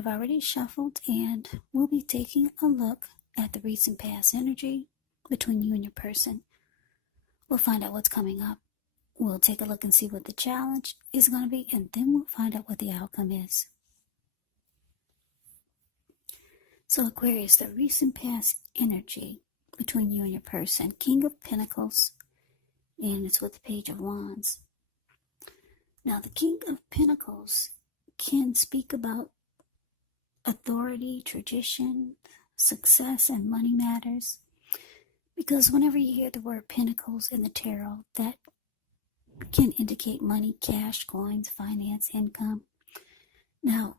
I've already shuffled, and we'll be taking a look at the recent past energy between you and your person. We'll find out what's coming up. We'll take a look and see what the challenge is going to be, and then we'll find out what the outcome is. So Aquarius, the recent past energy between you and your person, King of Pentacles, and it's with the Page of Wands. Now, the King of Pentacles can speak about authority, tradition, success, and money matters. Because whenever you hear the word pentacles in the tarot, that can indicate money, cash, coins, finance, income. Now,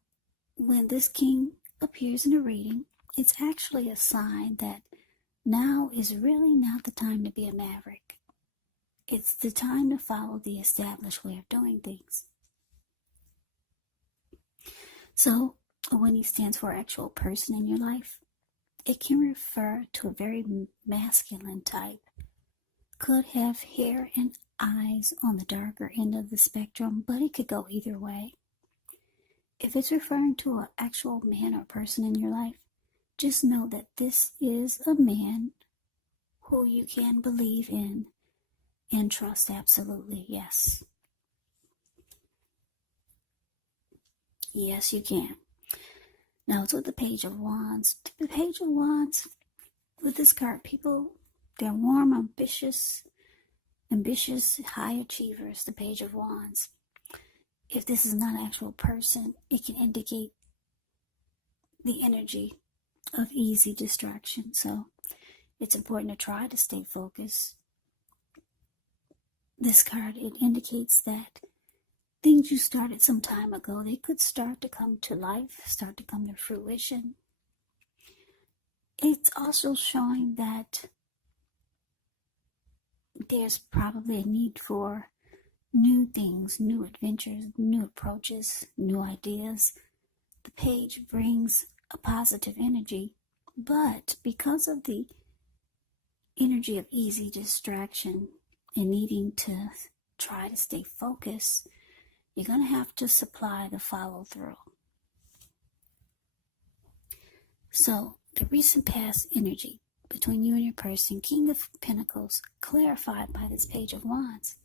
when this king appears in a reading, it's actually a sign that now is really not the time to be a maverick. It's the time to follow the established way of doing things. So, when he stands for actual person in your life, it can refer to a very masculine type. Could have hair and eyes on the darker end of the spectrum, but it could go either way. If it's referring to an actual man or person in your life, just know that this is a man who you can believe in and trust absolutely, yes. Yes, you can. Now, it's with the Page of Wands. The Page of Wands, with this card, people, they're warm, ambitious, high achievers, the Page of Wands. If this is not an actual person, it can indicate the energy of easy distraction. So it's important to try to stay focused. This card, it indicates that things you started some time ago, they could start to come to life, start to come to fruition. It's also showing that there's probably a need for new things, new adventures, new approaches, new ideas. The page brings a positive energy, but because of the energy of easy distraction and needing to try to stay focused, you're going to have to supply the follow-through. So, the recent past energy between you and your person, King of Pentacles, clarified by this Page of Wands.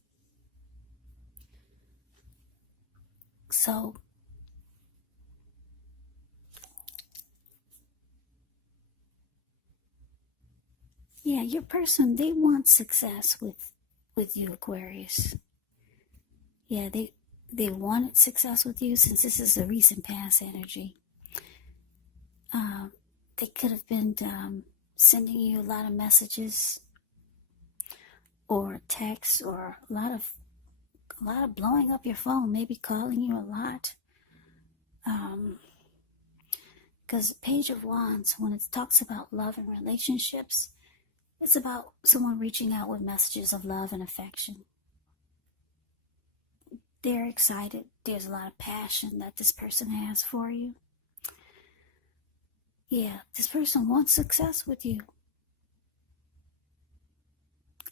So, yeah, your person, they want success with you, Aquarius. Yeah, they wanted success with you since this is the recent past energy. They could have been sending you a lot of messages or texts, or a lot of blowing up your phone, maybe calling you a lot. Because Page of Wands, when it talks about love and relationships, it's about someone reaching out with messages of love and affection. They're excited. There's a lot of passion that this person has for you. Yeah, this person wants success with you.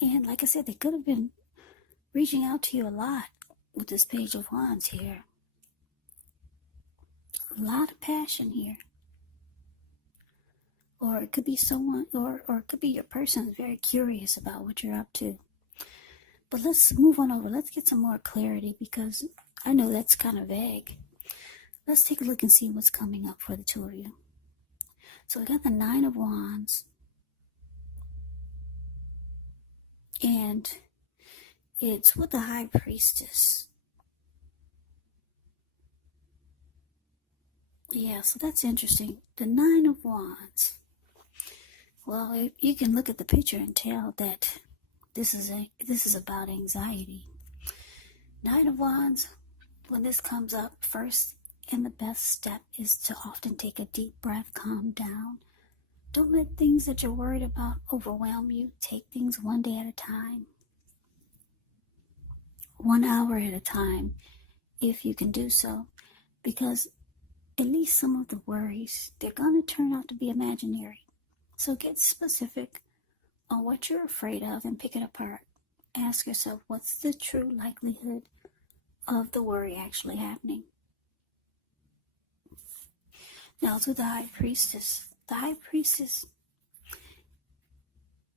And like I said, they could have been reaching out to you a lot with this Page of Wands here. A lot of passion here. Or it could be someone, or it could be your person is very curious about what you're up to. But let's move on over. Let's get some more clarity, because I know that's kind of vague. Let's take a look and see what's coming up for the two of you. So we got the Nine of Wands. And it's with the High Priestess. Yeah, so that's interesting. The Nine of Wands. Well, you can look at the picture and tell that this is about anxiety. Nine of Wands, when this comes up, first and the best step is to often take a deep breath, calm down. Don't let things that you're worried about overwhelm you. Take things one day at a time. 1 hour at a time, if you can do so. Because at least some of the worries, they're going to turn out to be imaginary. So get specific on what you're afraid of and pick it apart. Ask yourself, what's the true likelihood of the worry actually happening? Now to the High Priestess. The High Priestess,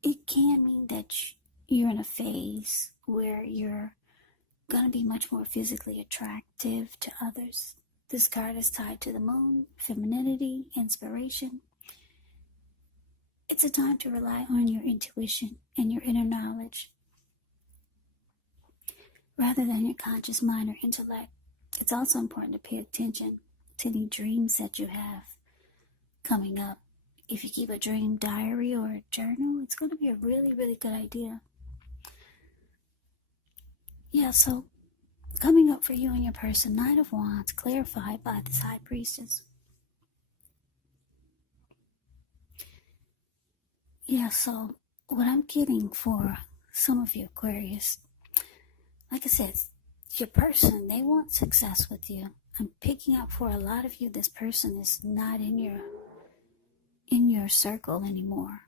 it can mean that you're in a phase where you're going to be much more physically attractive to others. This card is tied to the moon, femininity, inspiration. It's a time to rely on your intuition and your inner knowledge rather than your conscious mind or intellect. It's also important to pay attention to any dreams that you have coming up. If you keep a dream diary or a journal, it's going to be a really, really good idea. Yeah, so coming up for you and your person, Knight of Wands, clarified by this High Priestess. Yeah, so what I'm getting for some of you Aquarius, like I said, your person, they want success with you. I'm picking up for a lot of you, this person is not in your circle anymore.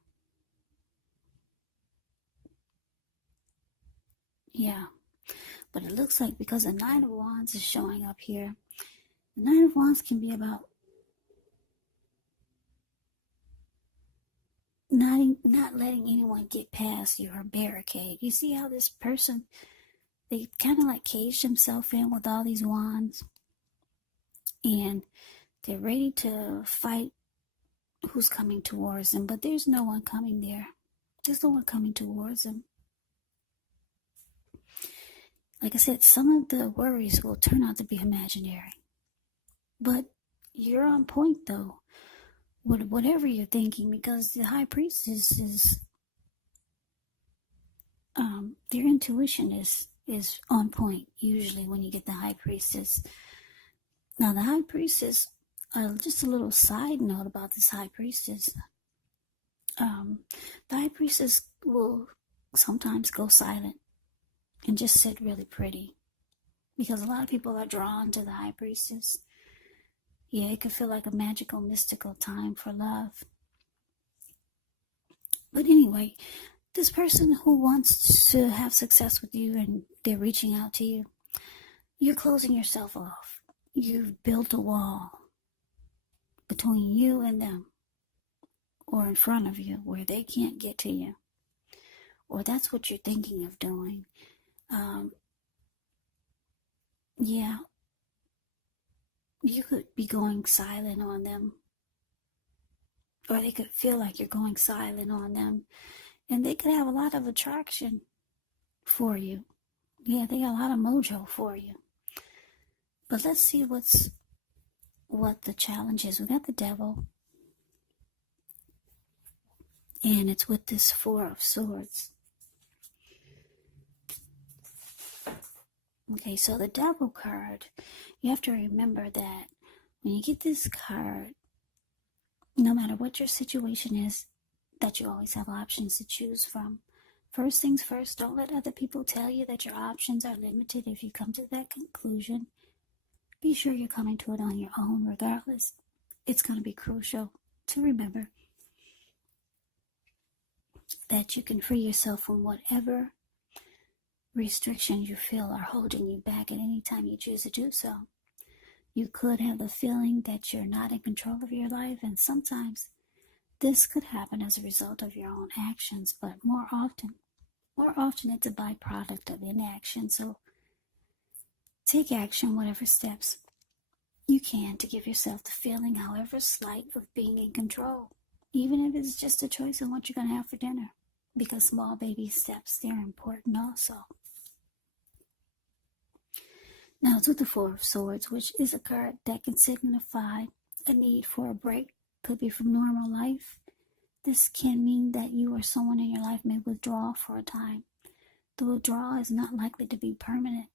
Yeah, but it looks like because the Nine of Wands is showing up here, the Nine of Wands can be about not letting anyone get past your barricade. You see how this person, they kind of like caged themselves in with all these wands, and they're ready to fight who's coming towards them, but there's no one coming there. There's no one coming towards them. Like I said, some of the worries will turn out to be imaginary, but you're on point though with whatever you're thinking, because the High Priestess is their intuition is on point usually when you get the High Priestess. Now the High Priestess, just a little side note about this High Priestess, the High Priestess will sometimes go silent and just sit really pretty, because a lot of people are drawn to the High Priestess. Yeah, it could feel like a magical, mystical time for love. But anyway, this person who wants to have success with you and they're reaching out to you, you're closing yourself off. You've built a wall between you and them, or in front of you, where they can't get to you. Or that's what you're thinking of doing. Yeah, you could be going silent on them, or they could feel like you're going silent on them, and they could have a lot of attraction for you. Yeah, they got a lot of mojo for you. But let's see what the challenge is. We got the Devil, and it's with this Four of Swords. Okay, so the Devil card, you have to remember that when you get this card, no matter what your situation is, that you always have options to choose from. First things first, don't let other people tell you that your options are limited. If you come to that conclusion, be sure you're coming to it on your own regardless. It's going to be crucial to remember that you can free yourself from whatever restrictions you feel are holding you back at any time you choose to do so. You could have the feeling that you're not in control of your life, and sometimes this could happen as a result of your own actions, but more often it's a byproduct of inaction. So take action, whatever steps you can, to give yourself the feeling, however slight, of being in control, even if it's just a choice of what you're going to have for dinner, because small baby steps, they're important also. Now it's with the Four of Swords, which is a card that can signify a need for a break. Could be from normal life. This can mean that you or someone in your life may withdraw for a time. The withdrawal is not likely to be permanent.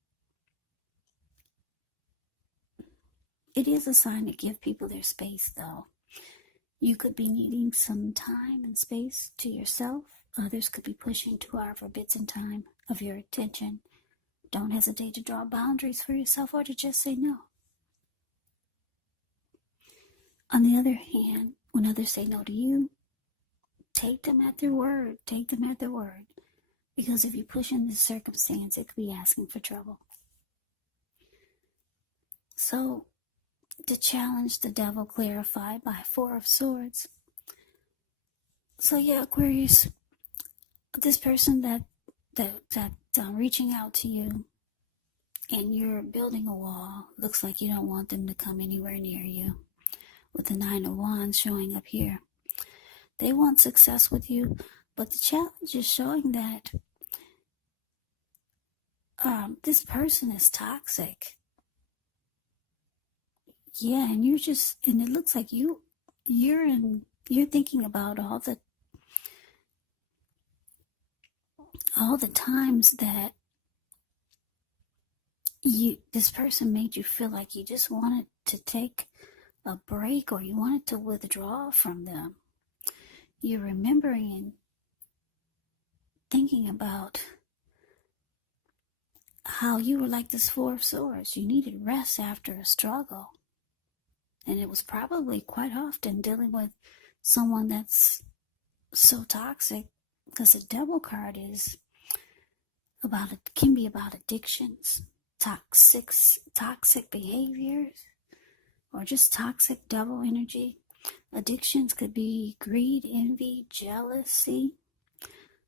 It is a sign to give people their space, though. You could be needing some time and space to yourself. Others could be pushing too hard for bits and time of your attention. Don't hesitate to draw boundaries for yourself or to just say no. On the other hand, when others say no to you, take them at their word. Take them at their word. Because if you push in this circumstance, it could be asking for trouble. So, to challenge the devil, clarified by Four of Swords. So yeah, Aquarius, this person that reaching out to you, and you're building a wall, looks like you don't want them to come anywhere near you, with the Nine of Wands showing up here. They want success with you, but the challenge is showing that this person is toxic. Yeah, and it looks like you're thinking about all the times that this person made you feel like you just wanted to take a break, or you wanted to withdraw from them. You're remembering and thinking about how you were like this Four of Swords. You needed rest after a struggle. And it was probably quite often dealing with someone that's so toxic, because the Devil card can be about addictions, toxic behaviors, or just toxic devil energy. Addictions could be greed, envy, jealousy,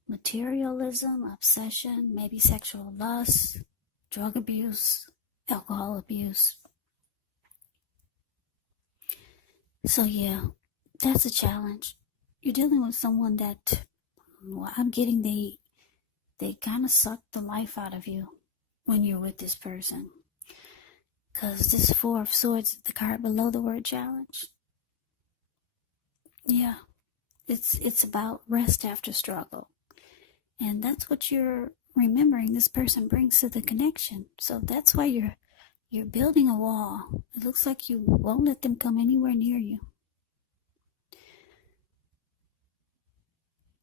materialism, obsession, maybe sexual lust, drug abuse, alcohol abuse. So yeah, that's a challenge. You're dealing with someone that, I'm getting, they kind of suck the life out of you when you're with this person. Because this Four of Swords, the card below the word challenge. Yeah, it's about rest after struggle. And that's what you're remembering this person brings to the connection. So that's why you're building a wall. It looks like you won't let them come anywhere near you.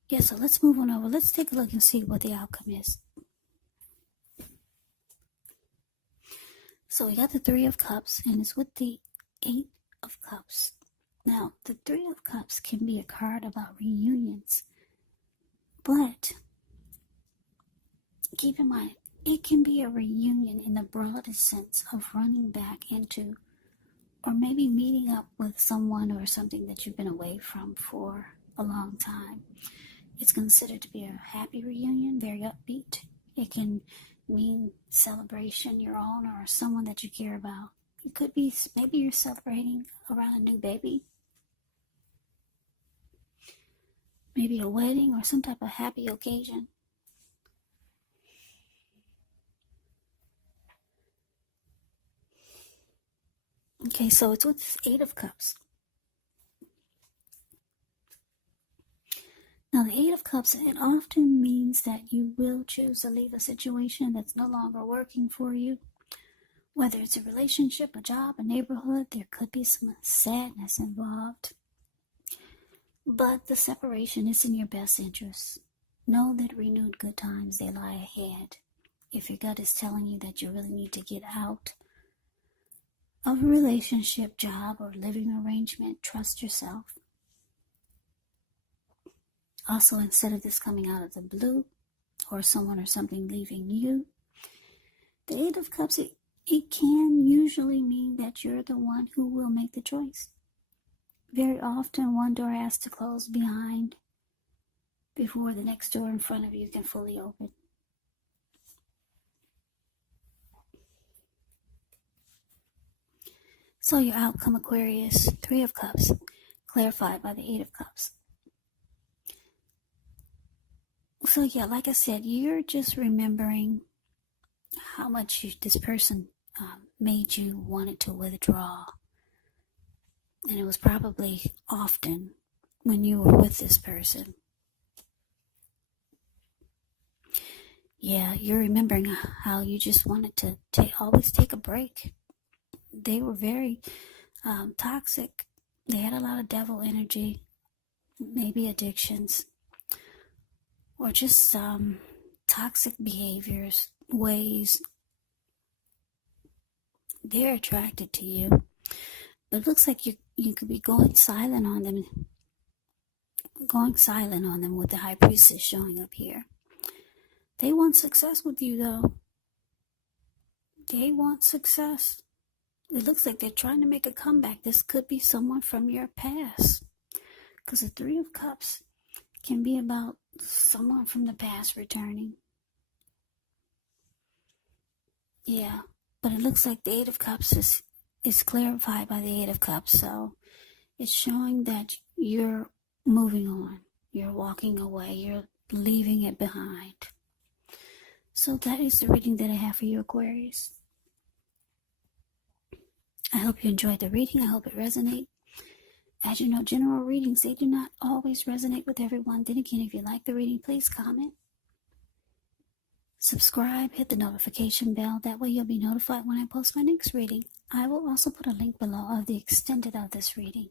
Yeah, so let's move on over. Let's take a look and see what the outcome is. So we got the Three of Cups, and it's with the Eight of Cups. Now, the Three of Cups can be a card about reunions, but keep in mind, it can be a reunion in the broadest sense of running back into, or maybe meeting up with someone or something that you've been away from for a long time. It's considered to be a happy reunion, very upbeat. It can mean celebration, your own or someone that you care about. It could be maybe you're celebrating around a new baby, maybe a wedding or some type of happy occasion. Okay, so it's with this Eight of Cups. Now, the Eight of Cups, it often means that you will choose to leave a situation that's no longer working for you. Whether it's a relationship, a job, a neighborhood, there could be some sadness involved. But the separation is in your best interest. Know that renewed good times, they lie ahead. If your gut is telling you that you really need to get out of a relationship, job, or living arrangement, trust yourself. Also, instead of this coming out of the blue, or someone or something leaving you, the Eight of Cups, it can usually mean that you're the one who will make the choice. Very often, one door has to close behind before the next door in front of you can fully open. So your outcome, Aquarius, Three of Cups, clarified by the Eight of Cups. So yeah, like I said, you're just remembering how much this person made you wanted to withdraw. And it was probably often when you were with this person. Yeah, you're remembering how you just wanted to always take a break. They were very toxic. They had a lot of devil energy, maybe addictions, or just toxic behaviors, ways. They're attracted to you. But it looks like you could be going silent on them with the High Priestess showing up here. They want success with you, though. They want success. it looks like they're trying to make a comeback. This could be someone from your past. Because the Three of Cups can be about someone from the past returning. Yeah, but it looks like the Eight of Cups is clarified by the Eight of Cups. So it's showing that you're moving on. You're walking away. You're leaving it behind. So that is the reading that I have for you, Aquarius. I hope you enjoyed the reading. I hope it resonates. As you know, general readings, they do not always resonate with everyone. Then again, if you like the reading, please comment. Subscribe, hit the notification bell. That way you'll be notified when I post my next reading. I will also put a link below of the extended of this reading,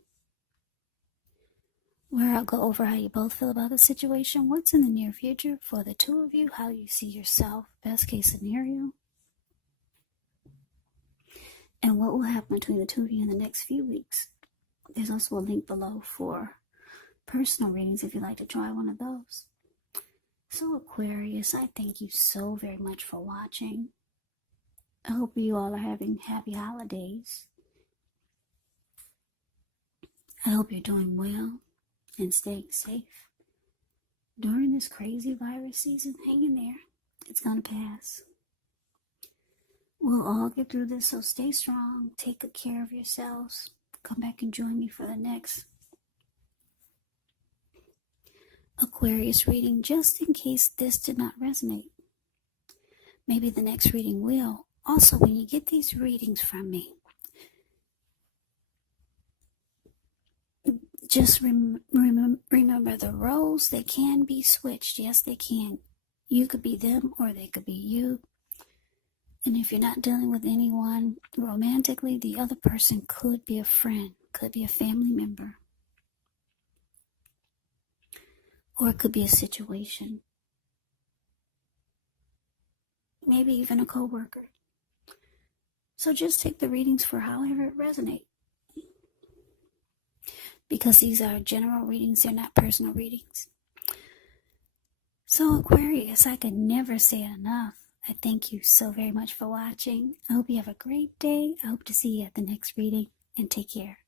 where I'll go over how you both feel about the situation, what's in the near future for the two of you, how you see yourself, best case scenario, and what will happen between the two of you in the next few weeks. There's also a link below for personal readings if you'd like to try one of those. So Aquarius, I thank you so very much for watching. I hope you all are having happy holidays. I hope you're doing well and staying safe during this crazy virus season. Hang in there. It's going to pass. We'll all get through this, so stay strong. Take good care of yourselves. Come back and join me for the next Aquarius reading, just in case this did not resonate. Maybe the next reading will. Also, when you get these readings from me, just remember the roles, they can be switched. Yes, they can. You could be them or they could be you. And if you're not dealing with anyone romantically, the other person could be a friend, could be a family member, or it could be a situation. Maybe even a coworker. So just take the readings for however it resonates. Because these are general readings, they're not personal readings. So Aquarius, I could never say it enough. I thank you so very much for watching. I hope you have a great day. I hope to see you at the next reading, and take care.